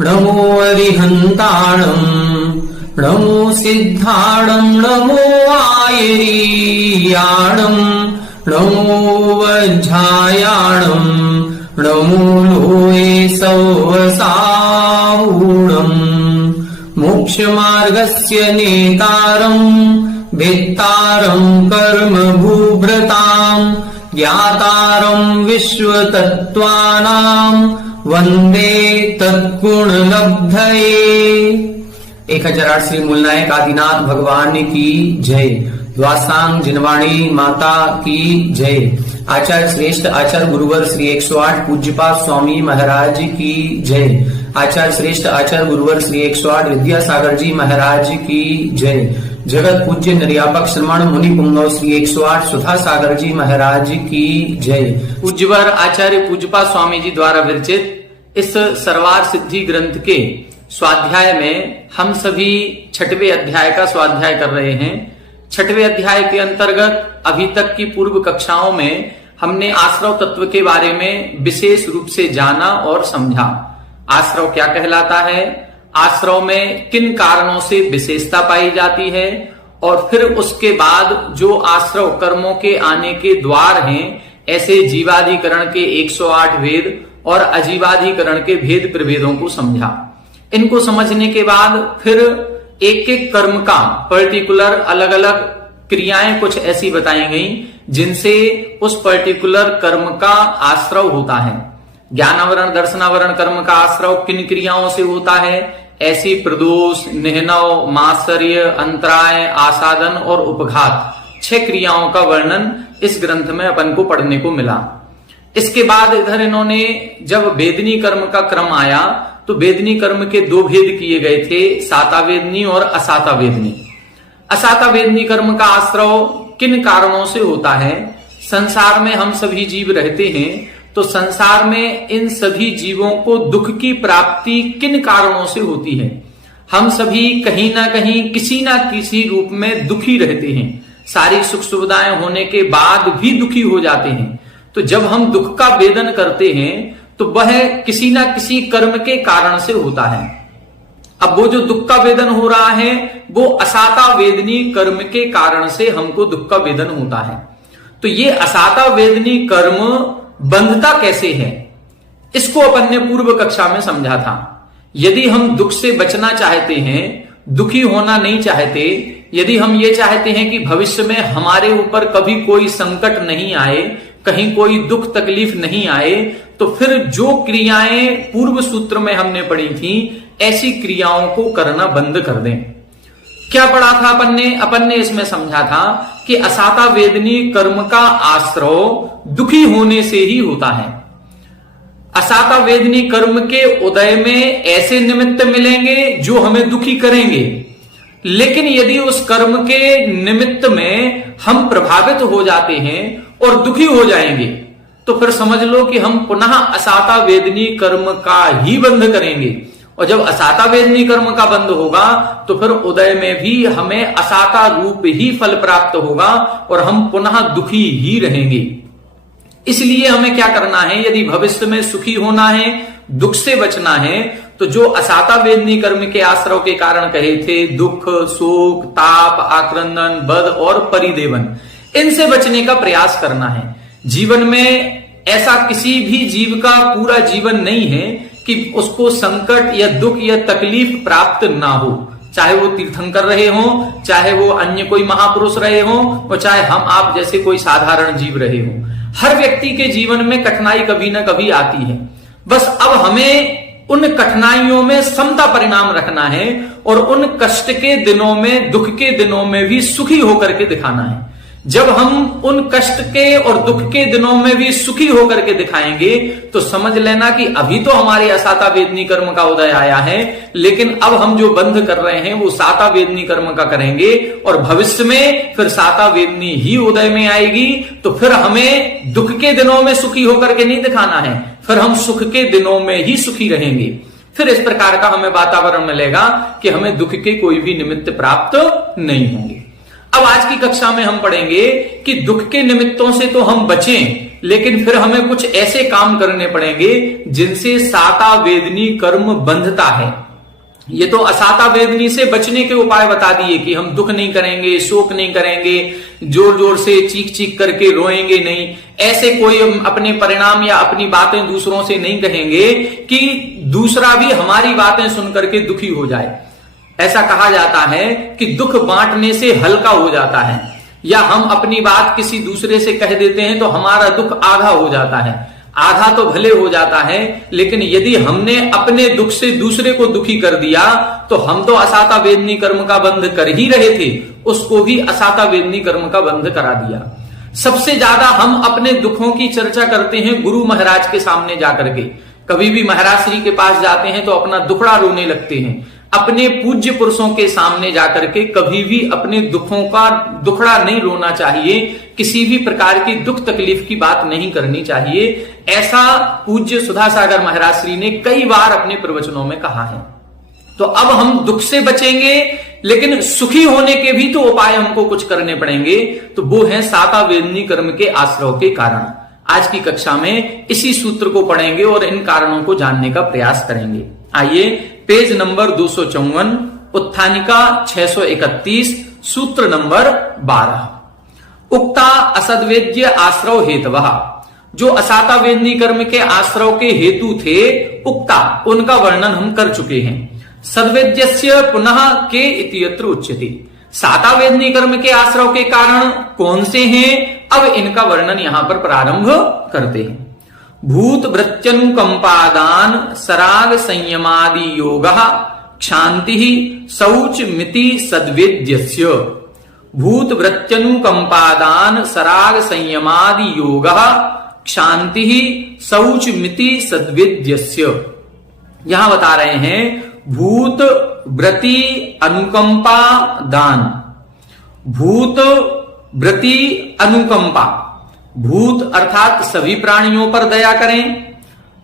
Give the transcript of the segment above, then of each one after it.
नमो अरिहन्ताणं नमो सिद्धाणं नमो आयरीयाणं नमो वज्झायाणं नमो लोये सौवसावूणं मोक्षमार्गस्य नेतारं भेत्तारं कर्मभूभृतां ज्ञातारं विश्वतत्त्वानां वंदे तत्गुणलब्धये। 1008 श्री मूलनायक आदिनाथ भगवान की जय। द्वासांग जिनवाणी माता की जय। आचार्य श्रेष्ठ आचार्य गुरुवर श्री 108 पूज्यपाद स्वामी महाराज की जय। आचार्य श्रेष्ठ आचार्य गुरुवर श्री 108 विद्यासागर जी महाराज की जय। जगत पूज्य निर्यापक श्रमण मुनि पुंगव श्री 108 सुधा सागर जी महाराज की जय। पूज्यवर आचार्य पूज्यपाद स्वामी जी द्वारा विरचित इस सर्वार सिद्धि ग्रंथ के स्वाध्याय में हम सभी 6वें अध्याय का स्वाध्याय कर रहे हैं। 6वें अध्याय के अंतर्गत अभी तक की पूर्व कक्षाओं में हमने आश्रव तत्व के बारे में विशेष रूप से जाना और समझा। आश्रव क्या कहलाता है, आश्रव में किन कारणों से विशेषता पाई जाती है, और फिर उसके बाद जो आश्रव कर्मों के आने के द्वार हैं, ऐसे जीवाधिकरण के 108 वेद और अजीवाधिकरण के भेद प्रभेदों को समझा। इनको समझने के बाद फिर एक एक कर्म का पर्टिकुलर अलग अलग क्रियाएं कुछ ऐसी बताई गई जिनसे उस पर्टिकुलर कर्म का आश्रव होता है। ज्ञानावरण दर्शनावरण कर्म का आश्रव किन क्रियाओं से होता है, ऐसी प्रदोष, निहनव, मात्सर्य, अंतराय, आसादन और उपघात 6 क्रियाओं का वर्णन इस ग्रंथ में अपन को पढ़ने को मिला। इसके बाद इधर इन्होंने जब वेदनी कर्म का क्रम आया तो वेदनी कर्म के 2 भेद किए गए थे, साता वेदनी और असाता वेदनी। असाता वेदनी कर्म का आश्रव किन कारणों से होता है, संसार में हम सभी जीव रहते हैं तो संसार में इन सभी जीवों को दुख की प्राप्ति किन कारणों से होती है। हम सभी कहीं ना कहीं किसी ना किसी रूप में दुखी रहते हैं, सारी सुख सुविधाएं होने के बाद भी दुखी हो जाते हैं। तो जब हम दुख का वेदन करते हैं तो वह किसी ना किसी कर्म के कारण से होता है। अब वो जो दुख का वेदन हो रहा है वो असाता वेदनी कर्म के कारण से हमको दुख का वेदन होता है। तो ये असाता वेदनी कर्म बंधता कैसे है, इसको अपन ने पूर्व कक्षा में समझा था। यदि हम दुख से बचना चाहते हैं, दुखी होना नहीं चाहते, यदि हम ये चाहते हैं कि भविष्य में हमारे ऊपर कभी कोई संकट नहीं आए, कहीं कोई दुख तकलीफ नहीं आए, तो फिर जो क्रियाएं पूर्व सूत्र में हमने पढ़ी थी ऐसी क्रियाओं को करना बंद कर दें। क्या पढ़ा था अपन ने इसमें समझा था कि असाता वेदनी कर्म का आश्रव दुखी होने से ही होता है। असाता वेदनी कर्म के उदय में ऐसे निमित्त मिलेंगे जो हमें दुखी करेंगे, लेकिन यदि उस कर्म के निमित्त में हम प्रभावित हो जाते हैं और दुखी हो जाएंगे तो फिर समझ लो कि हम पुनः असाता वेदनी कर्म का ही बंध करेंगे, और जब असाता वेदनी कर्म का बंध होगा तो फिर उदय में भी हमें असाता रूप ही फल प्राप्त होगा और हम पुनः दुखी ही रहेंगे। इसलिए हमें क्या करना है, यदि भविष्य में सुखी होना है, दुख से बचना है, तो जो असाता वेदनी कर्म के आश्रव के कारण कहे थे, दुख, शोक, ताप, आक्रंदन, बद और परिदेवन, इनसे बचने का प्रयास करना है। जीवन में ऐसा किसी भी जीव का पूरा जीवन नहीं है कि उसको संकट या दुख या तकलीफ प्राप्त ना हो, चाहे वो तीर्थंकर रहे हो, चाहे वो अन्य कोई महापुरुष रहे हो, और चाहे हम आप जैसे कोई साधारण जीव रहे हो। हर व्यक्ति के जीवन में कठिनाई कभी ना कभी आती है। बस अब हमें उन कठिनाइयों में समता परिणाम रखना है और उन कष्ट के दिनों में, दुख के दिनों में भी सुखी होकर के दिखाना है। जब हम उन कष्ट के और दुख के दिनों में भी सुखी होकर के दिखाएंगे तो समझ लेना कि अभी तो हमारे असाता वेदनी कर्म का उदय आया है, लेकिन अब हम जो बंध कर रहे हैं वो साता वेदनी कर्म का करेंगे और भविष्य में फिर साता वेदनी ही उदय में आएगी। तो फिर हमें दुख के दिनों में सुखी होकर के नहीं दिखाना है, फिर हम सुख के दिनों में ही सुखी रहेंगे। फिर इस प्रकार का हमें वातावरण मिलेगा कि हमें दुख के कोई भी निमित्त प्राप्त नहीं होंगे। अब आज की कक्षा में हम पढ़ेंगे कि दुख के निमित्तों से तो हम बचें, लेकिन फिर हमें कुछ ऐसे काम करने पड़ेंगे जिनसे साता वेदनी कर्म बंधता है। ये तो असाता वेदनी से बचने के उपाय बता दिए कि हम दुख नहीं करेंगे, शोक नहीं करेंगे, जोर जोर से चीख चीख करके रोएंगे नहीं, ऐसे कोई अपने परिणाम या अपनी बातें दूसरों से नहीं कहेंगे कि दूसरा भी हमारी बातें सुन करके दुखी हो जाए। ऐसा कहा जाता है कि दुख बांटने से हल्का हो जाता है, या हम अपनी बात किसी दूसरे से कह देते हैं तो हमारा दुख आधा हो जाता है। आधा तो भले हो जाता है, लेकिन यदि हमने अपने दुख से दूसरे को दुखी कर दिया तो हम तो असाता वेदनी कर्म का बंध कर ही रहे थे, उसको भी असाता वेदनी कर्म का बंध करा दिया। सबसे ज्यादा हम अपने दुखों की चर्चा करते हैं गुरु महाराज के सामने जाकर के। कभी भी महाराज श्री के पास जाते हैं तो अपना दुखड़ा रोने लगते हैं। अपने पूज्य पुरुषों के सामने जाकर के कभी भी अपने दुखों का दुखड़ा नहीं रोना चाहिए, किसी भी प्रकार की दुख तकलीफ की बात नहीं करनी चाहिए। ऐसा पूज्य सुधासागर महाराज श्री ने कई बार अपने प्रवचनों में कहा है। तो अब हम दुख से बचेंगे, लेकिन सुखी होने के भी तो उपाय हमको कुछ करने पड़ेंगे। तो वो है साता वेदनी कर्म के आश्रव के कारण। आज की कक्षा में इसी सूत्र को पढ़ेंगे और इन कारणों को जानने का प्रयास करेंगे। आइए पेज नंबर 254, उत्थानिका 631, सूत्र नंबर 12। उक्ता असद्वेद्य आश्रव हेतवः, जो असाता वेदनी कर्म के आश्रव के हेतु थे, उक्ता उनका वर्णन हम कर चुके हैं। सद्वेद्यस्य पुनः के इत्यत्र उच्यते, साता वेदनी कर्म के आश्रव के कारण कौन से हैं, अब इनका वर्णन यहां पर प्रारंभ करते हैं। भूत वृत्यनुकंपादान सराग संयमादि योगः क्षांति शौच मिति सद्वेद्यस्य। भूत वृत्यनुकंपादान सराग संयमादि योगः क्षांति शौच मिति सद्वेद्यस्य। यहां बता रहे हैं भूत व्रति अनुकंपा दान। भूत व्रति अनुकंपा, भूत अर्थात सभी प्राणियों पर दया करें।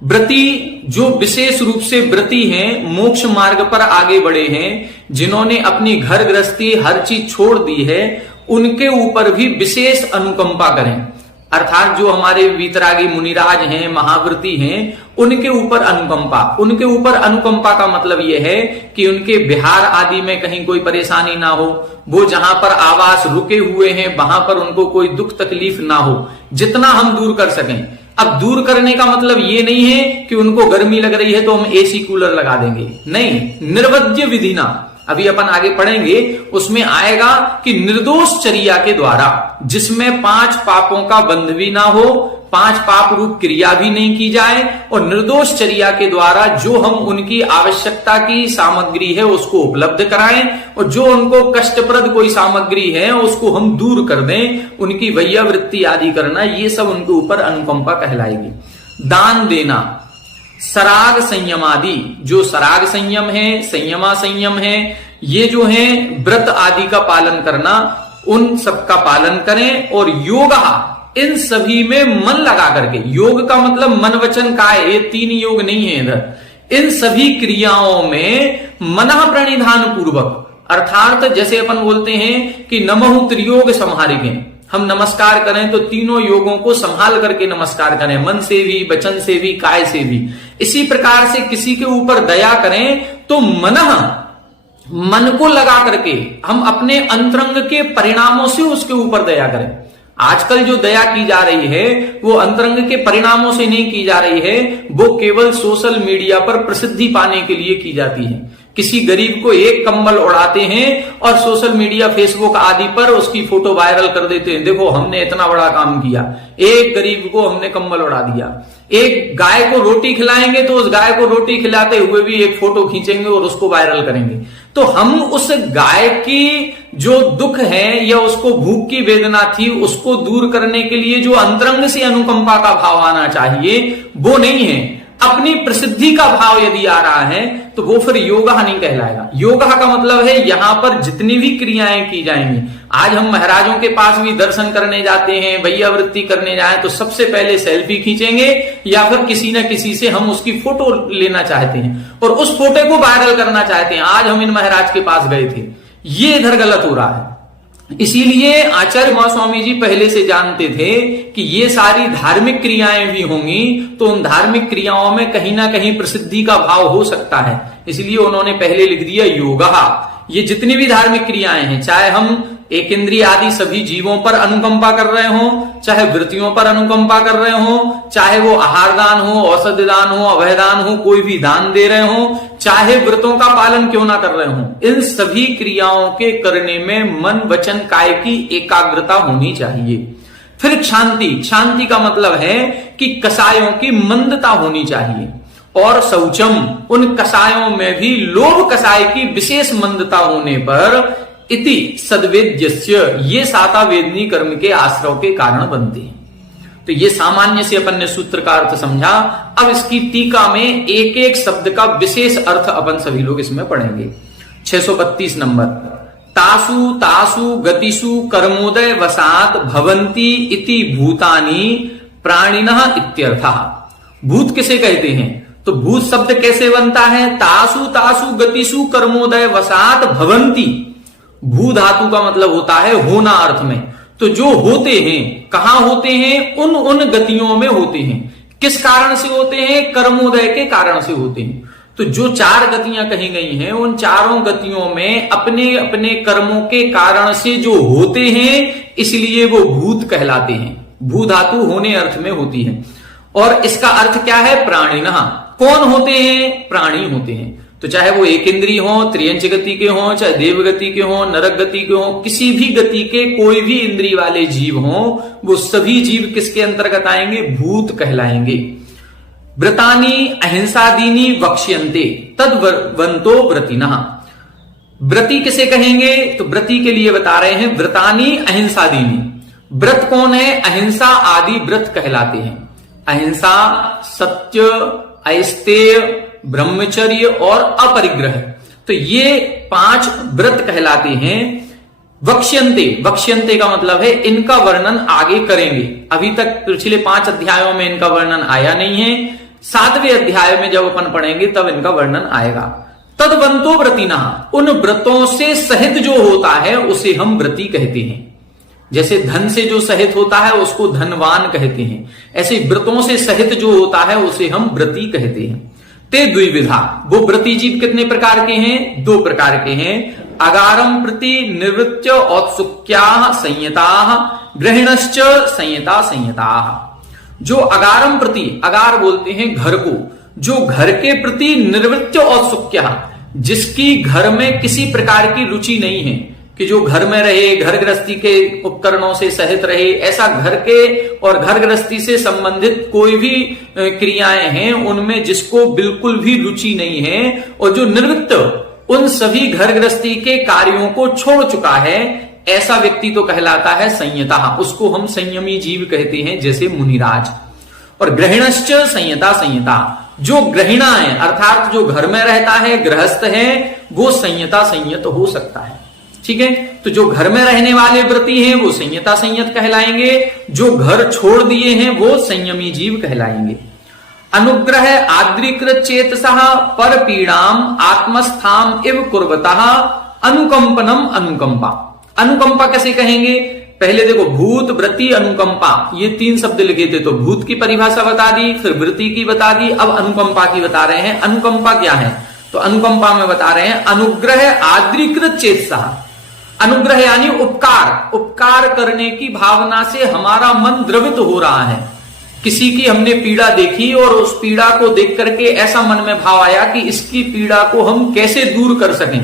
व्रति जो विशेष रूप से व्रति हैं, मोक्ष मार्ग पर आगे बढ़े हैं, जिन्होंने अपनी घर गृहस्थी हर चीज छोड़ दी है, उनके ऊपर भी विशेष अनुकंपा करें। अर्थात जो हमारे वीतरागी मुनिराज हैं, महाव्रती हैं, उनके ऊपर अनुकंपा। उनके ऊपर अनुकंपा का मतलब यह है कि उनके बिहार आदि में कहीं कोई परेशानी ना हो, वो जहां पर आवास रुके हुए हैं वहां पर उनको कोई दुख तकलीफ ना हो, जितना हम दूर कर सकें। अब दूर करने का मतलब ये नहीं है कि उनको गर्मी लग रही है तो हम एसी कूलर लगा देंगे, नहीं, निर्वज्य विधिना, अभी अपन आगे पढ़ेंगे उसमें आएगा कि निर्दोष चर्या के द्वारा, जिसमें 5 पापों का बंध भी ना हो, 5 पाप रूप क्रिया भी नहीं की जाए, और निर्दोष चर्या के द्वारा जो हम उनकी आवश्यकता की सामग्री है उसको उपलब्ध कराएं, और जो उनको कष्टप्रद कोई सामग्री है उसको हम दूर कर दें, उनकी वैयावृत्ति आदि करना, ये सब उनके ऊपर अनुकंपा कहलाएगी। दान देना, सराग संयमादि, जो सराग संयम है, संयमा संयम है, ये जो है व्रत आदि का पालन करना, उन सब का पालन करें। और योगा, इन सभी में मन लगा करके, योग का मतलब मन वचन काय, ये 3 योग नहीं है इधर। इन सभी क्रियाओं में मनः प्रणिधान पूर्वक, अर्थात जैसे अपन बोलते हैं कि नमः त्रियोग संहारिके, हम नमस्कार करें तो तीनों योगों को संभाल करके नमस्कार करें, मन से भी, वचन से भी, काय से भी। इसी प्रकार से किसी के ऊपर दया करें तो मन को लगा करके हम अपने अंतरंग के परिणामों से उसके ऊपर दया करें। आजकल जो दया की जा रही है वो अंतरंग के परिणामों से नहीं की जा रही है, वो केवल सोशल मीडिया पर प्रसिद्धि पाने के लिए की जाती है। किसी गरीब को एक कंबल उड़ाते हैं और सोशल मीडिया, फेसबुक आदि पर उसकी फोटो वायरल कर देते हैं, देखो हमने इतना बड़ा काम किया, एक गरीब को हमने कंबल उड़ा दिया। एक गाय को रोटी खिलाएंगे तो उस गाय को रोटी खिलाते हुए भी एक फोटो खींचेंगे और उसको वायरल करेंगे। तो हम उस गाय की जो दुख है या उसको भूख की वेदना थी उसको दूर करने के लिए जो अंतरंग से अनुकंपा का भाव आना चाहिए वो नहीं है। अपनी प्रसिद्धि का भाव यदि आ रहा है तो वो फिर योगा नहीं कहलाएगा। योगा का मतलब है यहां पर जितनी भी क्रियाएं की जाएंगी। आज हम महाराजों के पास भी दर्शन करने जाते हैं, भैया वृत्ति करने जाए तो सबसे पहले सेल्फी खींचेंगे या फिर किसी न किसी से हम उसकी फोटो लेना चाहते हैं और उस फोटो को वायरल करना चाहते हैं। आज हम इन महाराज के पास गए थे, ये इधर गलत हो रहा है। इसीलिए आचार्य महास्वामी जी पहले से जानते थे कि ये सारी धार्मिक क्रियाएं भी होंगी तो उन धार्मिक क्रियाओं में कहीं ना कहीं प्रसिद्धि का भाव हो सकता है, इसलिए उन्होंने पहले लिख दिया योगा। ये जितनी भी धार्मिक क्रियाएं हैं, चाहे हम एक इंद्रिय आदि सभी जीवों पर अनुकंपा कर रहे हो, चाहे वृत्तियों पर अनुकंपा कर रहे हो, चाहे वो आहार दान हो, औषधि दान हो, अभय दान हो, कोई भी दान दे रहे हो, चाहे व्रतों का पालन क्यों ना कर रहे हो, इन सभी क्रियाओं के करने में मन वचन काय की एकाग्रता होनी चाहिए। फिर शांति, शांति का मतलब है कि कसायों की मंदता होनी चाहिए। और शौचम, उन कसायों में भी लोभ कसाय की विशेष मंदता होने पर इति सद्वेद्यस्य, ये साता वेदनी कर्म के आश्रव के कारण बनते हैं। तो ये सामान्य से अपन ने सूत्र का अर्थ समझा। अब इसकी टीका में एक एक शब्द का विशेष अर्थ अपन सभी लोग इसमें पढ़ेंगे। 632 नंबर, तासु तासु गतिषु कर्मोदय वसात भवंती इति भूतानि प्राणिनः इत्यर्थः। भूत किसे कहते हैं? तो भूत शब्द कैसे बनता है? तासु तासु गतिषु कर्मोदय वसात भवंती। भू धातु का मतलब होता है होना अर्थ में। तो जो होते हैं, कहां होते हैं? उन उन गतियों में होते हैं। किस कारण से होते हैं? कर्मोदय के कारण से होते हैं। तो जो चार गतियां कही गई हैं, उन चारों गतियों में अपने अपने कर्मों के कारण से जो होते हैं, इसलिए वो भूत कहलाते हैं। भू धातु होने अर्थ में होती है। और इसका अर्थ क्या है? प्राणिनः। कौन होते हैं? प्राणी होते हैं। तो चाहे वो एक इंद्रिय हो, त्रियंच गति के हो, चाहे देव गति के हो, नरक गति के हो, किसी भी गति के कोई भी इंद्रिय वाले जीव हो, वो सभी जीव किसके अंतर्गत आएंगे? भूत कहलाएंगे। व्रतानि अहिंसादीनि वक्ष्यन्ते तद्वन्तो व्रतिनः। व्रति किसे कहेंगे? तो व्रति के लिए बता रहे हैं व्रतानि अहिंसादीनि। व्रत कौन है? अहिंसा आदि व्रत कहलाते हैं। अहिंसा, सत्य, ऐस्तेय, ब्रह्मचर्य और अपरिग्रह, तो ये 5 व्रत कहलाते हैं। वक्ष्यन्ते, वक्ष्यन्ते का मतलब है इनका वर्णन आगे करेंगे। अभी तक पिछले 5 अध्यायों में इनका वर्णन आया नहीं है। 7वें अध्याय में जब अपन पढ़ेंगे तब इनका वर्णन आएगा। तद्वन्तो व्रतिनः, उन व्रतों से सहित जो होता है उसे हम व्रति कहते हैं। जैसे धन से जो सहित होता है उसको धनवान कहते हैं, ऐसे व्रतों से सहित जो होता है उसे हम व्रति कहते हैं। ते द्विविधा, वो व्रति जीव कितने प्रकार के हैं? 2 प्रकार के हैं। अगारम प्रति निवृत्य औत्सुक्याः संयताः ग्रहिणश्च संयता संयताः। जो अगारम प्रति, अगार बोलते हैं घर को, जो घर के प्रति निवृत्य औत्सुक्याः, जिसकी घर में किसी प्रकार की रुचि नहीं है, कि जो घर में रहे, घर गृहस्थी के उपकरणों से सहित रहे, ऐसा घर के और घर गृहस्थी से संबंधित कोई भी क्रियाएं हैं उनमें जिसको बिल्कुल भी रुचि नहीं है, और जो निवृत्त उन सभी घर गृहस्थी के कार्यों को छोड़ चुका है, ऐसा व्यक्ति तो कहलाता है संयता। उसको हम संयमी जीव कहते हैं, जैसे मुनिराज। और ग्रहिणश्च संयता संयता, जो ग्रहिणा है अर्थात जो घर में रहता है, गृहस्थ है, वो संयता संयत हो सकता है। ठीक है, तो जो घर में रहने वाले व्रती हैं वो संयता संयत कहलाएंगे, जो घर छोड़ दिए हैं वो संयमी जीव कहलाएंगे। अनुग्रह आद्रीकृत चेतसः पर पीड़ाम आत्मस्थाम इव कुर्वतः अनुकंपनम अनुकंपा। अनुकंपा कैसे कहेंगे? पहले देखो, भूत, व्रति, अनुकंपा, ये 3 शब्द लिखे थे। तो भूत की परिभाषा बता दी, फिर वृत्ति की बता दी, अब अनुकंपा की बता रहे हैं। अनुकंपा क्या है? तो अनुकंपा में बता रहे हैं अनुग्रह आद्रीकृत चेतसः। अनुग्रह यानी उपकार, उपकार करने की भावना से हमारा मन द्रवित हो रहा है। किसी की हमने पीड़ा देखी और उस पीड़ा को देख करके ऐसा मन में भाव आया कि इसकी पीड़ा को हम कैसे दूर कर सकें।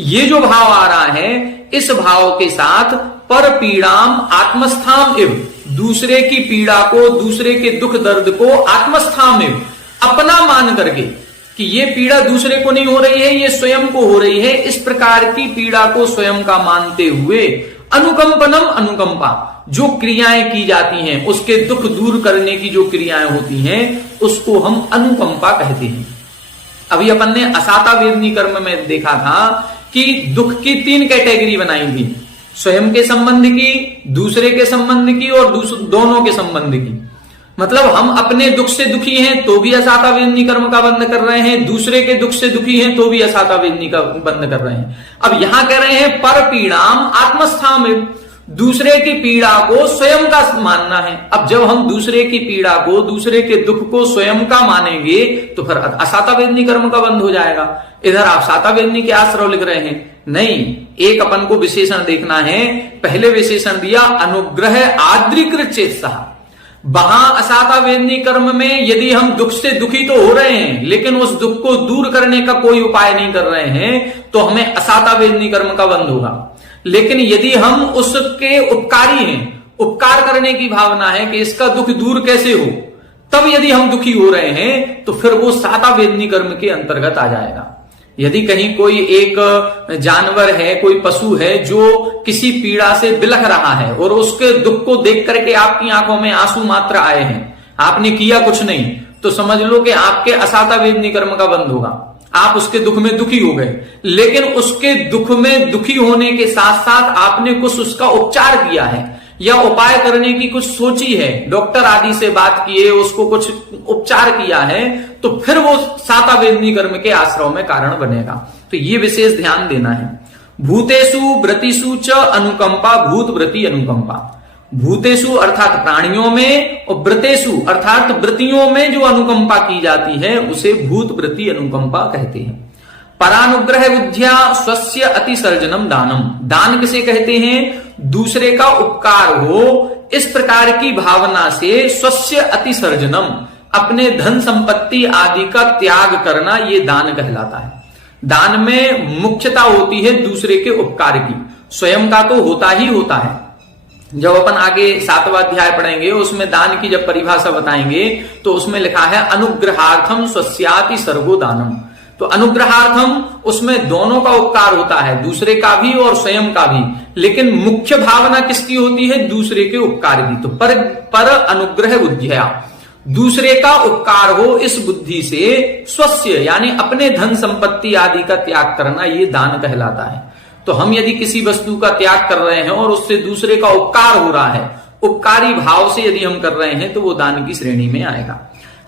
ये जो भाव आ रहा है, इस भाव के साथ पर पीड़ाम आत्मस्थाम इव, दूसरे की पीड़ा को, दूसरे के दुख दर्द को आत्मस्थाम इव, अपना मान करके, कि ये पीड़ा दूसरे को नहीं हो रही है, ये स्वयं को हो रही है। इस प्रकार की पीड़ा को स्वयं का मानते हुए अनुकंपनम, अनुकंपा, जो क्रियाएं की जाती हैं, उसके दुख दूर करने की जो क्रियाएं होती हैं, उसको हम अनुकंपा कहते हैं। अभी अपन ने असाता वेदनी कर्म में देखा था कि दुख की 3 कैटेगरी बनाई थी, स्वयं के संबंध की, दूसरे के संबंध की और दोनों के संबंध की। मतलब हम अपने दुख से दुखी हैं तो भी असाता वेदनी कर्म का बंध कर रहे हैं, दूसरे के दुख से दुखी हैं तो भी असाता वेदनी का बंध कर रहे हैं। अब यहां कह रहे हैं पर पीड़ाम आत्मस्थाम, दूसरे की पीड़ा को स्वयं का मानना है। अब जब हम दूसरे की पीड़ा को, दूसरे के दुख को स्वयं का मानेंगे तो फिर असाता वेदनी कर्म का बंध हो जाएगा। इधर आप साता वेदनी के आश्रव लिख रहे हैं, नहीं, एक अपन को विशेषण देखना है। पहले विशेषण दिया अनुग्रह आद्रीकृत चेतसा। वहां असाता वेदनी कर्म में यदि हम दुख से दुखी तो हो रहे हैं, लेकिन उस दुख को दूर करने का कोई उपाय नहीं कर रहे हैं, तो हमें असाता वेदनी कर्म का बंध होगा। लेकिन यदि हम उसके उपकारी हैं, उपकार करने की भावना है कि इसका दुख दूर कैसे हो, तब यदि हम दुखी हो रहे हैं तो फिर वो साता वेदनी कर्म के अंतर्गत आ जाएगा। यदि कहीं कोई एक जानवर है, कोई पशु है जो किसी पीड़ा से बिलख रहा है और उसके दुख को देख करके आपकी आंखों में आंसू मात्र आए हैं, आपने किया कुछ नहीं, तो समझ लो कि आपके असाता वेदनी कर्म का बंध होगा। आप उसके दुख में दुखी हो गए, लेकिन उसके दुख में दुखी होने के साथ साथ आपने कुछ उसका उपचार किया है या उपाय करने की कुछ सोची है, डॉक्टर आदि से बात किए, उसको कुछ उपचार किया है, तो फिर वो साता वेदनी कर्म के आश्रव में कारण बनेगा। तो ये विशेष ध्यान देना है। भूतेषु व्रतिषु च अनुकंपा, भूत व्रति अनुकंपा। भूतेषु अर्थात प्राणियों में, और व्रतेषु अर्थात व्रतियों में जो अनुकंपा की जाती है उसे भूत व्रति अनुकंपा कहते हैं। परानुग्रह बुद्धिया स्वस्य अतिसर्जनम दानम। दान किसे कहते हैं? दूसरे का उपकार हो इस प्रकार की भावना से स्वस्य अतिसर्जनम, अपने धन संपत्ति आदि का त्याग करना, ये दान कहलाता है। दान में मुख्यता होती है दूसरे के उपकार की, स्वयं का तो होता ही होता है। जब अपन आगे 7वां अध्याय पढ़ेंगे उसमें दान की जब परिभाषा बताएंगे तो उसमें लिखा है अनुग्रहार्थम स्वस्याति सर्वो दानम। तो अनुग्रहार्थम, उसमें दोनों का उपकार होता है, दूसरे का भी और स्वयं का भी, लेकिन मुख्य भावना किसकी होती है? दूसरे के उपकार की। तो पर अनुग्रह बुद्धिया, दूसरे का उपकार हो इस बुद्धि से, स्वस्य यानी अपने धन संपत्ति आदि का त्याग करना, ये दान कहलाता है। तो हम यदि किसी वस्तु का त्याग कर रहे हैं और उससे दूसरे का उपकार हो रहा है, उपकारी भाव से यदि हम कर रहे हैं तो वो दान की श्रेणी में आएगा।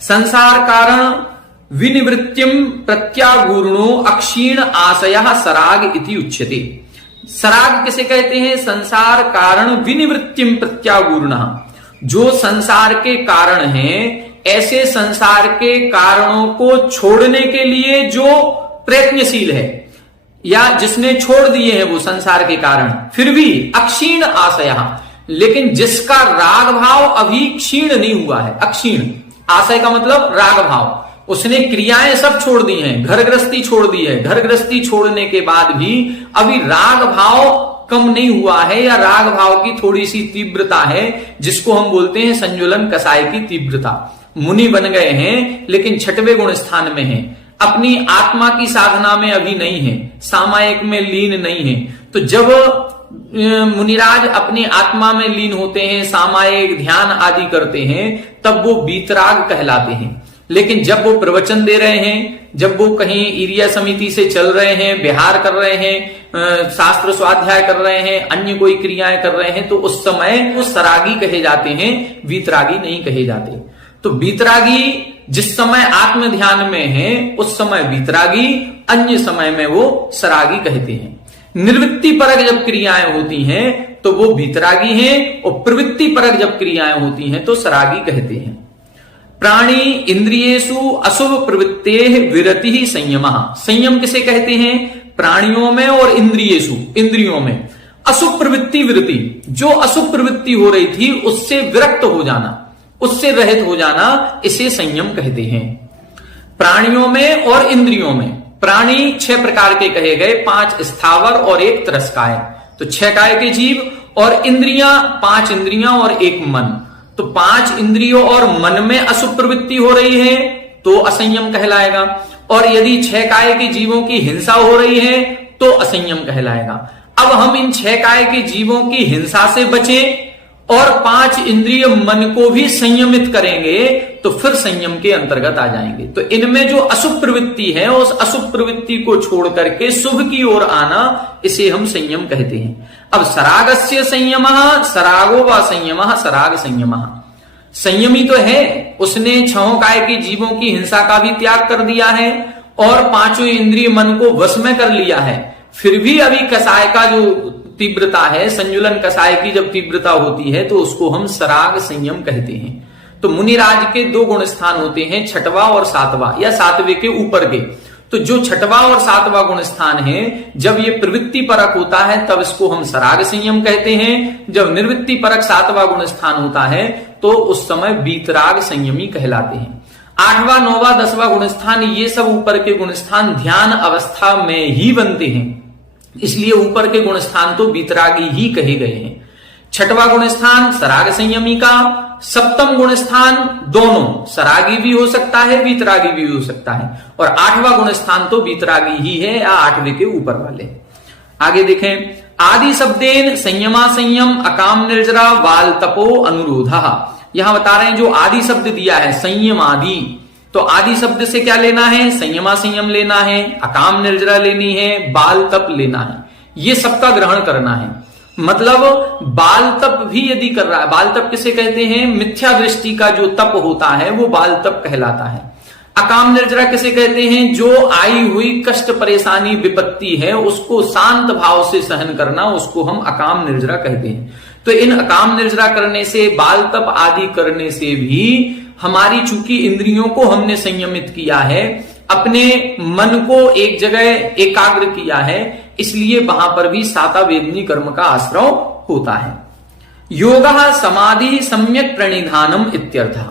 संसार कारण विनिवृत्तिम प्रत्यागूर्णो अक्षीण आशय सराग इति उच्यते। सराग किसे कहते हैं? संसार कारण विनिवृत्तिम प्रत्यागूर्ण, जो संसार के कारण हैं, ऐसे संसार के कारणों को छोड़ने के लिए जो प्रयत्नशील है या जिसने छोड़ दिए हैं वो संसार के कारण, फिर भी अक्षीण आशय, लेकिन जिसका राग भाव अभी क्षीण नहीं हुआ है। अक्षीण आशय का मतलब राग भाव, उसने क्रियाएं सब छोड़ दी हैं, घर गृहस्थी छोड़ दी है, घर गृहस्थी छोड़ने के बाद भी अभी राग भाव कम नहीं हुआ है या राग भाव की थोड़ी सी तीव्रता है, जिसको हम बोलते हैं संजुलन कसाय की तीव्रता। मुनि बन गए हैं लेकिन 6वें गुण स्थान में हैं, अपनी आत्मा की साधना में अभी नहीं है, सामायिक में लीन नहीं है। तो जब मुनिराज अपनी आत्मा में लीन होते हैं, सामायिक ध्यान आदि करते हैं, तब वो वीतराग कहलाते हैं। लेकिन जब वो प्रवचन दे रहे हैं, जब वो कहीं ईरिया समिति से चल रहे हैं, विहार कर रहे हैं, शास्त्र स्वाध्याय कर रहे हैं, अन्य कोई क्रियाएं कर रहे हैं, तो उस समय वो सरागी कहे जाते हैं, वीतरागी नहीं कहे जाते। तो वीतरागी जिस समय आत्म ध्यान में है उस समय वीतरागी, अन्य समय में वो सरागी कहते हैं। निर्वृत्ति परक जब क्रियाएं होती हैं तो वो वीतरागी हैं, और प्रवृत्ति परक जब क्रियाएं होती हैं तो सरागी कहते हैं। प्राणी इंद्रियेषु अशुभ प्रवृत्ते विरति ही संयम। संयम किसे कहते हैं? प्राणियों में और इंद्रियेषु, इंद्रियों में अशुभ प्रवृत्ति विरति, जो अशुभ प्रवृत्ति हो रही थी उससे विरक्त हो जाना, उससे रहित हो जाना, इसे संयम कहते हैं। प्राणियों में और इंद्रियों में, प्राणी 6 प्रकार के कहे गए, 5 स्थावर और 1 तरस्काय, तो 6 काय के जीव, और इंद्रियां 5 इंद्रियां और 1 मन। तो 5 इंद्रियों और मन में अशुभ प्रवृत्ति हो रही है तो असंयम कहलाएगा, और यदि 6 काय के जीवों की हिंसा हो रही है तो असंयम कहलाएगा। अब हम इन 6 काय के जीवों की हिंसा से बचें और 5 इंद्रिय मन को भी संयमित करेंगे तो फिर संयम के अंतर्गत आ जाएंगे। तो इनमें जो अशुभ प्रवृत्ति है उस अशुभ प्रवृत्ति को छोड़ करके शुभ की ओर आना, इसे हम संयम कहते हैं। अब सरागस्य संयमः, सरागो व संयमः, सराग संयमः। संयमी तो है, उसने 6 काय के जीवों की हिंसा का भी त्याग कर दिया है और 5 इंद्रिय मन को वश में कर लिया है, फिर भी अभी कसाय का जो तीव्रता है, संजुलन कसाय की जब तीव्रता होती है तो उसको हम सराग संयम कहते हैं। तो मुनिराज के 2 गुण स्थान होते हैं, 6वां और 7वां, या 7वें के ऊपर के। तो जो 6वां और 7वां गुण स्थान है, जब ये प्रवृत्ति परक होता है तब इसको हम सराग संयम कहते हैं। जब निर्वृत्ति परक 7वां गुण स्थान होता है तो उस समय वीतराग संयमी कहलाते हैं। 8वां, 9वां, 10वां गुण स्थान, ये सब ऊपर के गुण स्थान ध्यान अवस्था में ही बनते हैं, इसलिए ऊपर के गुण स्थान तो वीतरागी ही कहे गए हैं। 6वां गुण स्थान सराग संयमी का, 7वां गुण स्थान दोनों सरागी भी हो सकता है, वीतरागी भी हो सकता है, और 8वां गुण स्थान तो वीतरागी ही है या 8वें के ऊपर वाले। आगे देखें, आदि शब्देन संयमा संयम अकाम निर्जरा वाल तपो अनुरोधा। यहां बता रहे हैं जो आदि शब्द दिया है संयम आदि, तो आदि शब्द से क्या लेना है, संयमा संयम लेना है, अकाम निर्जरा लेनी है, बाल तप लेना है, ये सबका ग्रहण करना है। मतलब बाल तप भी यदि कर रहा है, बाल तप किसे कहते हैं, मिथ्या दृष्टि का जो तप होता है वो बाल तप कहलाता है। अकाम निर्जरा किसे कहते हैं, जो आई हुई कष्ट परेशानी विपत्ति है उसको शांत भाव से सहन करना, उसको हम अकाम निर्जरा कहते हैं। तो इन अकाम निर्जरा करने से, बाल तप आदि करने से भी हमारी चूंकि इंद्रियों को हमने संयमित किया है, अपने मन को एक जगह एकाग्र किया है, इसलिए वहां पर भी साता वेदनी कर्म का आश्रय होता है। योगः समाधि सम्यक प्रणिधानम इत्यर्थः।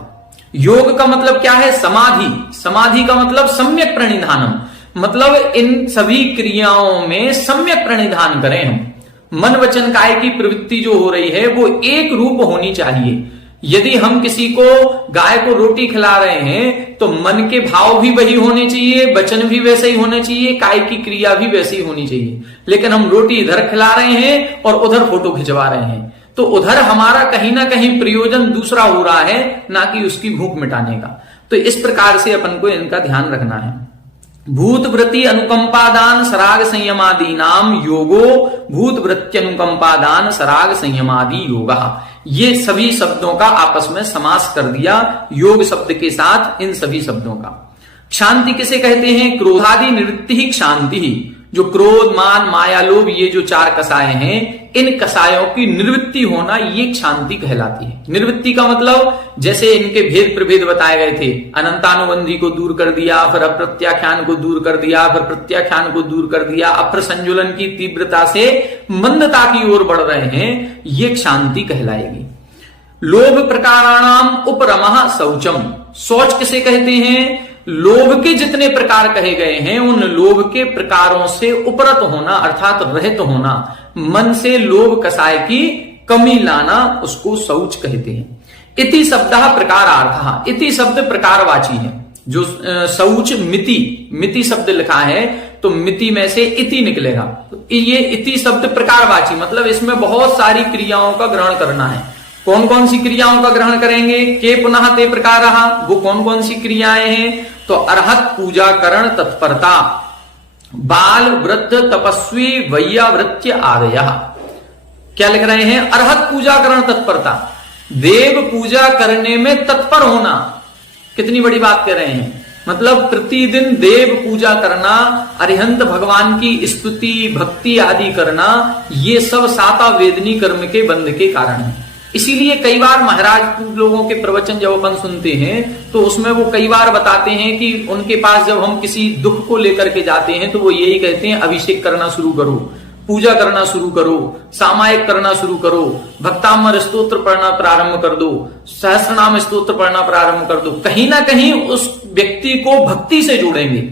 योग का मतलब क्या है, समाधि। समाधि का मतलब सम्यक प्रणिधानम, मतलब इन सभी क्रियाओं में सम्यक प्रणिधान करें हम। मन वचन काय की प्रवृत्ति जो हो रही है वो एक रूप होनी चाहिए। यदि हम किसी को गाय को रोटी खिला रहे हैं तो मन के भाव भी वही होने चाहिए, वचन भी वैसे ही होने चाहिए, काय की क्रिया भी वैसी ही होनी चाहिए। लेकिन हम रोटी इधर खिला रहे हैं और उधर फोटो खिंचवा रहे हैं, तो उधर हमारा कहीं ना कहीं प्रयोजन दूसरा हो रहा है, ना कि उसकी भूख मिटाने का। तो इस प्रकार से अपन को इनका ध्यान रखना है। भूत वृत्ति अनुकंपादान सराग संयमादि नाम योगो भूत वृत्ति अनुकंपादान सराग संयमादि योगा। ये सभी शब्दों का आपस में समास कर दिया योग शब्द के साथ, इन सभी शब्दों का। क्षांति किसे कहते हैं, क्रोधादि निवृत्ति ही क्षांति ही। जो क्रोध मान माया लोभ ये जो 4 कसाय हैं, इन कसायों की निवृत्ति होना ये क्षांति कहलाती है। निवृत्ति का मतलब जैसे इनके भेद प्रभेद बताए गए थे, अनंतानुबंधी को दूर कर दिया, फिर अप्रत्याख्यान को दूर कर दिया, फिर प्रत्याख्यान को दूर कर दिया, अप्रसंजुलन की तीव्रता से मंदता की ओर बढ़ रहे हैं, ये क्षांति कहलाएगी। लोभ प्रकाराणाम उपरमः शौचम। शौच किसे कहते हैं, लोभ के जितने प्रकार कहे गए हैं उन लोभ के प्रकारों से उपरत होना अर्थात रहित होना, मन से लोभ कसाय की कमी लाना, उसको शौच कहते हैं। इति शब्दः प्रकारार्थः। इति शब्द प्रकारवाची है। जो शौच मिति शब्द लिखा है तो मिति में से इति निकलेगा। तो ये इति शब्द प्रकारवाची मतलब इसमें बहुत सारी क्रियाओं का ग्रहण करना है। कौन कौन सी क्रियाओं का ग्रहण करेंगे, के पुनः ते प्रकार, वो कौन कौन सी क्रियाएं हैं, तो अर्हत पूजा करण तत्परता, बाल वृद्ध तपस्वी वैयावृत्य आदय। क्या लिख रहे हैं, अर्हत पूजा करण तत्परता, देव पूजा करने में तत्पर होना। कितनी बड़ी बात कह रहे हैं, मतलब प्रतिदिन देव पूजा करना, अरिहंत भगवान की स्तुति भक्ति आदि करना, ये सब साता वेदनी कर्म के बंध के कारण है। इसीलिए कई बार महाराज लोगों के प्रवचन जब अपन सुनते हैं तो उसमें वो कई बार बताते हैं कि उनके पास जब हम किसी दुख को लेकर के जाते हैं तो वो यही कहते हैं अभिषेक करना शुरू करो, पूजा करना शुरू करो, सामायिक करना शुरू करो, भक्तामर स्तोत्र पढ़ना प्रारंभ कर दो, सहस्रनाम स्तोत्र पढ़ना प्रारंभ कर दो। कहीं ना कहीं उस व्यक्ति को भक्ति से जोड़ेंगे,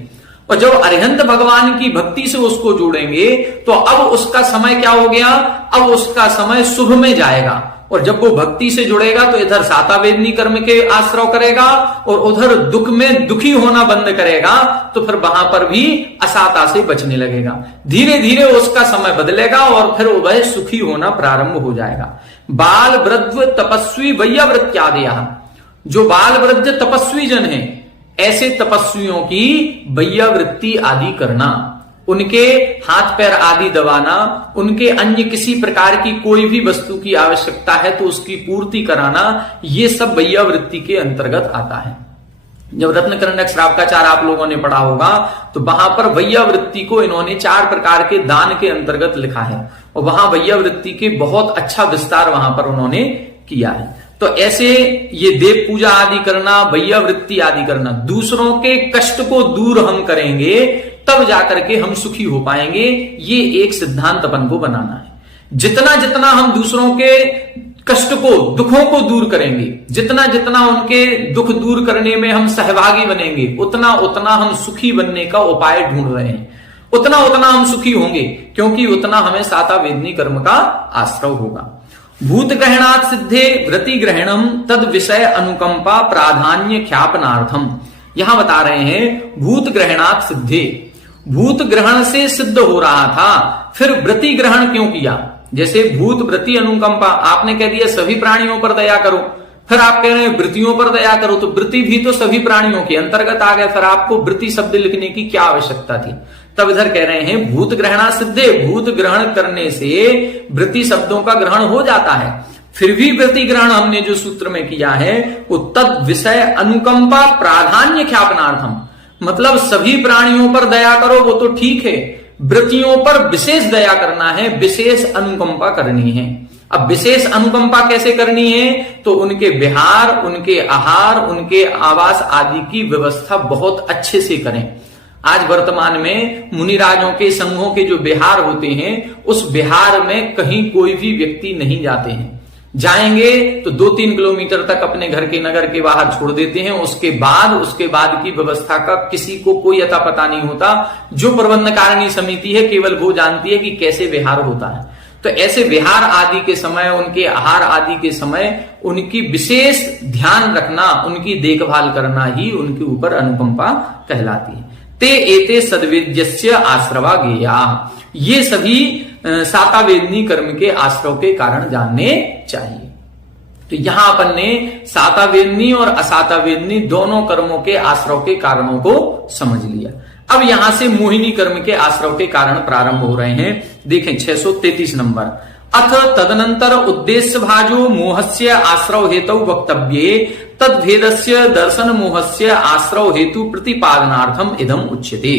और जब अरिहंत भगवान की भक्ति से उसको जोड़ेंगे तो अब उसका समय क्या हो गया, अब उसका समय शुभ में जाएगा। और जब वो भक्ति से जुड़ेगा तो इधर साता वेदनी कर्म के आश्रव करेगा और उधर दुख में दुखी होना बंद करेगा, तो फिर वहां पर भी असाता से बचने लगेगा। धीरे धीरे उसका समय बदलेगा और फिर वह सुखी होना प्रारंभ हो जाएगा। बाल वृद्ध तपस्वी वैयावृत्त्यादि, जो बाल वृद्ध तपस्वी जन है, ऐसे तपस्वियों की वैयावृत्ति आदि करना, उनके हाथ पैर आदि दबाना, उनके अन्य किसी प्रकार की कोई भी वस्तु की आवश्यकता है तो उसकी पूर्ति कराना, ये सब वैयावृत्ति के अंतर्गत आता है। जब रत्नकरण्यक श्रावकाचार आप लोगों ने पढ़ा होगा तो वहां पर वैयावृत्ति को इन्होंने 4 प्रकार के दान के अंतर्गत लिखा है और वहां वैयावृत्ति के बहुत अच्छा विस्तार वहां पर उन्होंने किया है। तो ऐसे ये देव पूजा आदि करना, वैयावृत्ति आदि करना, दूसरों के कष्ट को दूर हम करेंगे तब जाकर के हम सुखी हो पाएंगे, ये एक सिद्धांत अपन को बनाना है। जितना जितना हम दूसरों के कष्ट को, दुखों को दूर करेंगे, जितना जितना उनके दुख दूर करने में हम सहभागी बनेंगे, उतना उतना हम सुखी बनने का उपाय ढूंढ रहे हैं, उतना उतना हम सुखी होंगे, क्योंकि उतना हमें साता वेदनी कर्म का आश्रय होगा। भूत ग्रहणात् सिद्धे व्रति ग्रहणम तद विषय अनुकंपा प्राधान्य ख्यापनार्थम। यहां बता रहे हैं भूत ग्रहणात् सिद्धे, भूत ग्रहण से सिद्ध हो रहा था, फिर व्रति ग्रहण क्यों किया? जैसे भूत व्रति अनुकंपा, आपने कह दिया सभी प्राणियों पर दया करो, फिर आप कह रहे हैं वृत्तियों पर दया करो, तो वृत्ति भी तो सभी प्राणियों के अंतर्गत आ गए, फिर आपको वृत्ति शब्द लिखने की क्या आवश्यकता थी? तब इधर कह रहे हैं भूत ग्रहणा सिद्धे, भूत ग्रहण करने से वृत्ति शब्दों का ग्रहण हो जाता है, फिर भी वृत्ति ग्रहण हमने जो सूत्र में किया है वो तद विषय अनुकंपा प्राधान्य ख्यापनार्थम, मतलब सभी प्राणियों पर दया करो वो तो ठीक है, वृत्तियों पर विशेष दया करना है, विशेष अनुकंपा करनी है। अब विशेष अनुकंपा कैसे करनी है? तो उनके विहार, उनके आहार, उनके आवास आदि की व्यवस्था बहुत अच्छे से करें। आज वर्तमान में मुनिराजों के संघों के जो विहार होते हैं, उस विहार में कहीं कोई भी व्यक्ति नहीं जाते हैं, जाएंगे तो 2-3 किलोमीटर तक अपने घर के नगर के बाहर छोड़ देते हैं, उसके बाद की व्यवस्था का किसी को कोई अता पता नहीं होता। जो प्रबंधकारिणी समिति है केवल वो जानती है कि कैसे विहार होता है। तो ऐसे विहार आदि के समय, उनके आहार आदि के समय उनकी विशेष ध्यान रखना, उनकी देखभाल करना ही उनके ऊपर अनुकंपा कहलाती है। ते एते सद्वेद्यस्य आश्रवा गेया, ये सभी साता वेदनी कर्म के आश्रव के कारण जानने चाहिए। तो यहां अपन ने साता वेदनी और असाता वेदनी दोनों कर्मों के आश्रव के कारणों को समझ लिया। अब यहां से मोहिनी कर्म के आश्रव के कारण प्रारंभ हो रहे हैं। देखें 633 नंबर, अथ तदनंतर उद्देश्य भाजो मोहस्य आश्रव हेतु वक्तव्ये तद भेदस्य दर्शन मोहस्य आश्रव हेतु प्रतिपादनार्थम इदम उच्यते।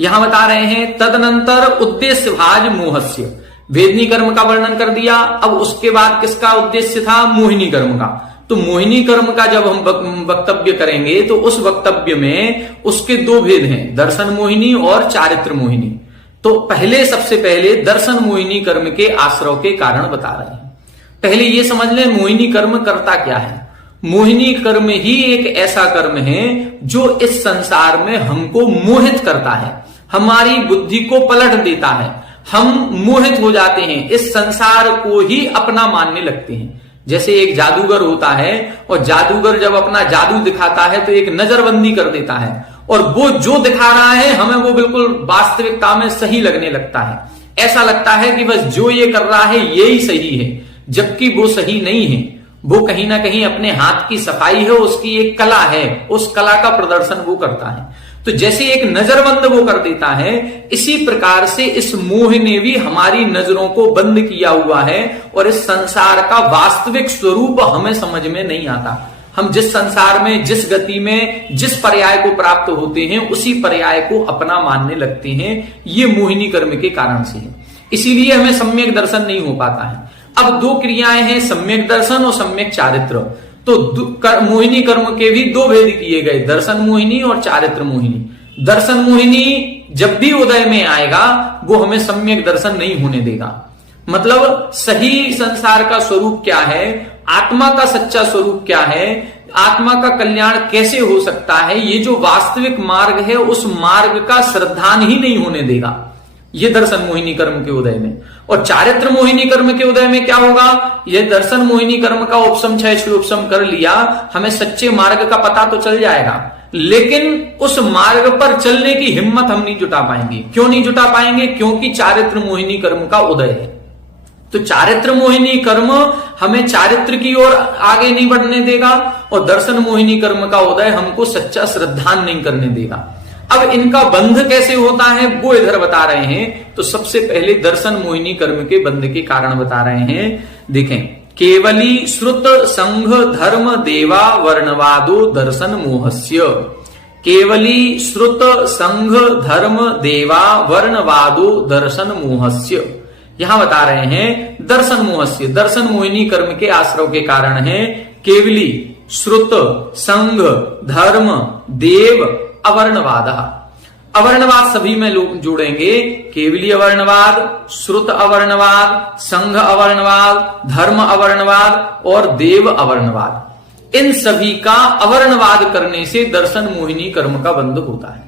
यहां बता रहे हैं तदनंतर उद्देश्य भाज मोहस्य, वेदनी कर्म का वर्णन कर दिया, अब उसके बाद किसका उद्देश्य था? मोहिनी कर्म का। तो मोहिनी कर्म का जब हम वक्तव्य करेंगे तो उस वक्तव्य में उसके 2 भेद हैं, दर्शन मोहिनी और चारित्र मोहिनी। तो सबसे पहले दर्शन मोहिनी कर्म के आश्रव के कारण बता रहे हैं। पहले ये समझ लें मोहिनी कर्म करता क्या है। मोहिनी कर्म ही एक ऐसा कर्म है जो इस संसार में हमको मोहित करता है, हमारी बुद्धि को पलट देता है, हम मोहित हो जाते हैं, इस संसार को ही अपना मानने लगते हैं। जैसे एक जादूगर होता है और जादूगर जब अपना जादू दिखाता है तो एक नजरबंदी कर देता है और वो जो दिखा रहा है हमें वो बिल्कुल वास्तविकता में सही लगने लगता है। ऐसा लगता है कि बस जो ये कर रहा है यही सही है, जबकि वो सही नहीं है। वो कहीं ना कहीं अपने हाथ की सफाई है, उसकी एक कला है, उस कला का प्रदर्शन वो करता है। तो जैसे एक नजरबंद वो कर देता है, इसी प्रकार से इस मोह ने भी हमारी नजरों को बंद किया हुआ है और इस संसार का वास्तविक स्वरूप हमें समझ में नहीं आता। हम जिस संसार में, जिस गति में, जिस पर्याय को प्राप्त होते हैं उसी पर्याय को अपना मानने लगते हैं। ये मोहिनी कर्म के कारण से है, इसीलिए हमें सम्यक दर्शन नहीं हो पाता है। अब 2 क्रियाएं हैं, सम्यक दर्शन और सम्यक चारित्र। तो मोहिनी कर्म के भी 2 भेद किए गए, दर्शन मोहिनी और चारित्र मोहिनी। दर्शन मोहिनी जब भी उदय में आएगा वो हमें सम्यक दर्शन नहीं होने देगा। मतलब सही संसार का स्वरूप क्या है, आत्मा का सच्चा स्वरूप क्या है, आत्मा का कल्याण कैसे हो सकता है, ये जो वास्तविक मार्ग है उस मार्ग का श्रद्धान ही नहीं होने देगा ये दर्शन मोहिनी कर्म के उदय में। और चारित्र मोहिनी कर्म के उदय में क्या होगा, यह दर्शन मोहिनी कर्म का उपशम क्षय उपशम कर लिया, हमें सच्चे मार्ग का पता तो चल जाएगा, लेकिन उस मार्ग पर चलने की हिम्मत हम नहीं जुटा पाएंगे। क्यों नहीं जुटा पाएंगे? क्योंकि चारित्र मोहिनी कर्म का उदय है। तो चारित्र मोहिनी कर्म हमें चारित्र की ओर आगे नहीं बढ़ने देगा, और दर्शन मोहिनी कर्म का उदय हमको सच्चा श्रद्धान नहीं करने देगा। अब इनका बंध कैसे होता है वो इधर बता रहे हैं। तो सबसे पहले दर्शन मोहिनी कर्म के बंध के कारण बता रहे हैं। देखें, केवली श्रुत संघ धर्म देवा वर्णवादो दर्शन मोहस्य। केवली श्रुत संघ धर्म देवा वर्णवादो दर्शन मोहस्य, यहां बता रहे हैं दर्शन मोहस्य, दर्शन मोहिनी कर्म के आश्रव के कारण है। केवली श्रुत संघ धर्म देव अवर्णवाद, अवर्णवाद सभी में लोग जोड़ेंगे। केवली अवर्णवाद, श्रुत अवर्णवाद, संघ अवर्णवाद, धर्म अवर्णवाद और देव अवर्णवाद, इन सभी का अवर्णवाद करने से दर्शन मोहिनी कर्म का बंध होता है।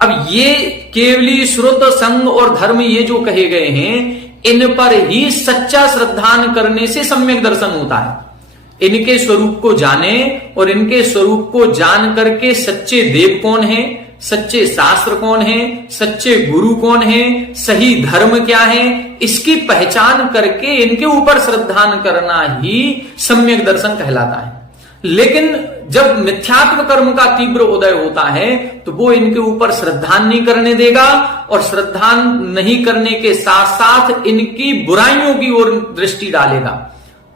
अब ये केवली श्रुत संघ और धर्म ये जो कहे गए हैं, इन पर ही सच्चा श्रद्धान करने से सम्यक दर्शन होता है। इनके स्वरूप को जाने और इनके स्वरूप को जान करके सच्चे देव कौन है, सच्चे शास्त्र कौन है, सच्चे गुरु कौन है, सही धर्म क्या है, इसकी पहचान करके इनके ऊपर श्रद्धान करना ही सम्यक दर्शन कहलाता है। लेकिन जब मिथ्यात्व कर्म का तीव्र उदय होता है तो वो इनके ऊपर श्रद्धान नहीं करने देगा, और श्रद्धान नहीं करने के साथ साथ इनकी बुराइयों की ओर दृष्टि डालेगा।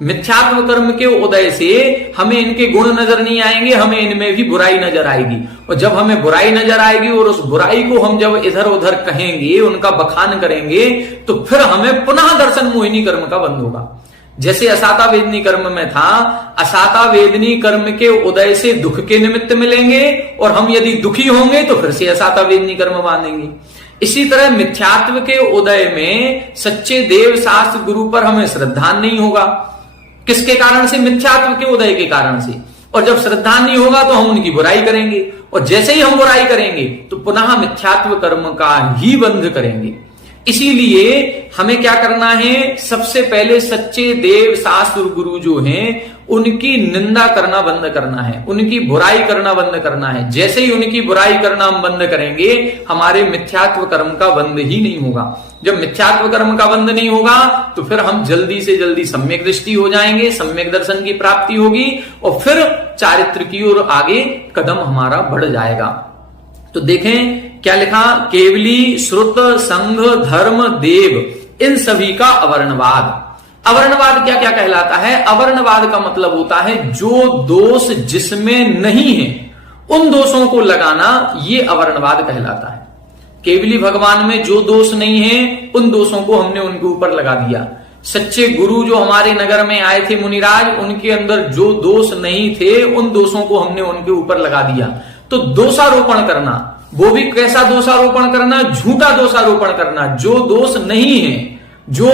मिथ्यात्व कर्म के उदय से हमें इनके गुण नजर नहीं आएंगे, हमें इनमें भी बुराई नजर आएगी, और जब हमें बुराई नजर आएगी और उस बुराई को हम जब इधर उधर कहेंगे, उनका बखान करेंगे, तो फिर हमें पुनः दर्शन मोहिनी कर्म का बंध होगा। जैसे असाता वेदनी कर्म में था, असाता वेदनी कर्म के उदय से दुख के निमित्त मिलेंगे, और हम यदि दुखी होंगे तो फिर से असाता वेदनी कर्म बांधेंगे। इसी तरह मिथ्यात्व के उदय में सच्चे देव शास्त्र गुरु पर हमें श्रद्धान नहीं होगा। किसके कारण से? मिथ्यात्व के उदय के कारण से। और जब श्रद्धान नहीं होगा तो हम उनकी बुराई करेंगे, और जैसे ही हम बुराई करेंगे तो पुनः मिथ्यात्व कर्म का ही बंध करेंगे। इसीलिए हमें क्या करना है? सबसे पहले सच्चे देव शास्त्र गुरु जो हैं उनकी निंदा करना बंद करना है, उनकी बुराई करना बंद करना है। जैसे ही उनकी बुराई करना हम बंद करेंगे, हमारे मिथ्यात्व कर्म का बंद ही नहीं होगा। जब मिथ्यात्व कर्म का बंद नहीं होगा तो फिर हम जल्दी से जल्दी सम्यक दृष्टि हो जाएंगे, सम्यक दर्शन की प्राप्ति होगी, और फिर चारित्र की ओर आगे कदम हमारा बढ़ जाएगा। तो देखें क्या लिखा, केवली श्रुत संघ धर्म देव इन सभी का अवर्णवाद। अवर्णवाद क्या क्या कहलाता है? अवर्णवाद का मतलब होता है जो दोष जिसमें नहीं है उन दोषों को लगाना, ये अवर्णवाद कहलाता है। केवली भगवान में जो दोष नहीं है उन दोषों को हमने उनके ऊपर लगा दिया। सच्चे गुरु जो हमारे नगर में आए थे मुनिराज, उनके अंदर जो दोष नहीं थे उन दोषों को हमने उनके ऊपर लगा दिया। तो दोषारोपण करना, वो भी कैसा दोषारोपण करना? झूठा दोषारोपण करना। जो दोष नहीं है, जो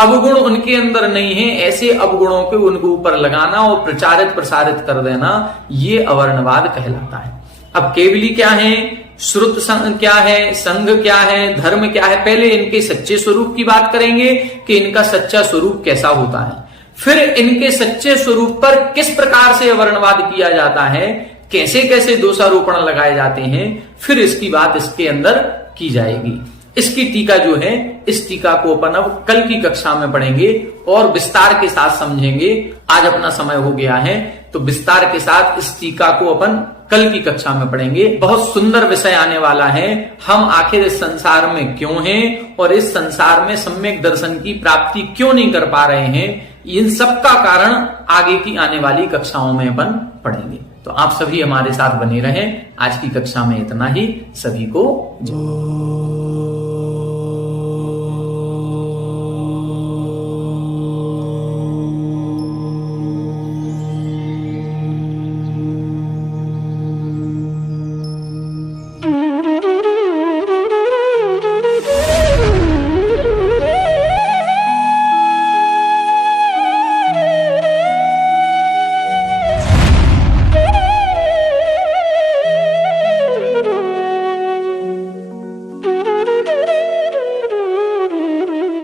अवगुण उनके अंदर नहीं है, ऐसे अवगुणों को उनके ऊपर लगाना और प्रचारित प्रसारित कर देना, ये अवर्णवाद कहलाता है। अब केवली क्या है, श्रुत संघ क्या है, संघ क्या है, धर्म क्या है? पहले इनके सच्चे स्वरूप की बात करेंगे कि इनका सच्चा स्वरूप कैसा होता है, फिर इनके सच्चे स्वरूप पर किस प्रकार से अवर्णवाद किया जाता है, कैसे कैसे दोषारोपण लगाए जाते हैं, फिर इसकी बात इसके अंदर की जाएगी। इसकी टीका जो है, इस टीका को अपन अब कल की कक्षा में पढ़ेंगे और विस्तार के साथ समझेंगे। आज अपना समय हो गया है, तो विस्तार के साथ इस टीका को अपन कल की कक्षा में पढ़ेंगे। बहुत सुंदर विषय आने वाला है, हम आखिर इस संसार में क्यों हैं और इस संसार में सम्यक दर्शन की प्राप्ति क्यों नहीं कर पा रहे हैं, इन सब का कारण आगे की आने वाली कक्षाओं में अपन पढ़ेंगे। तो आप सभी हमारे साथ बने रहें। आज की कक्षा में इतना ही। सभी को जय।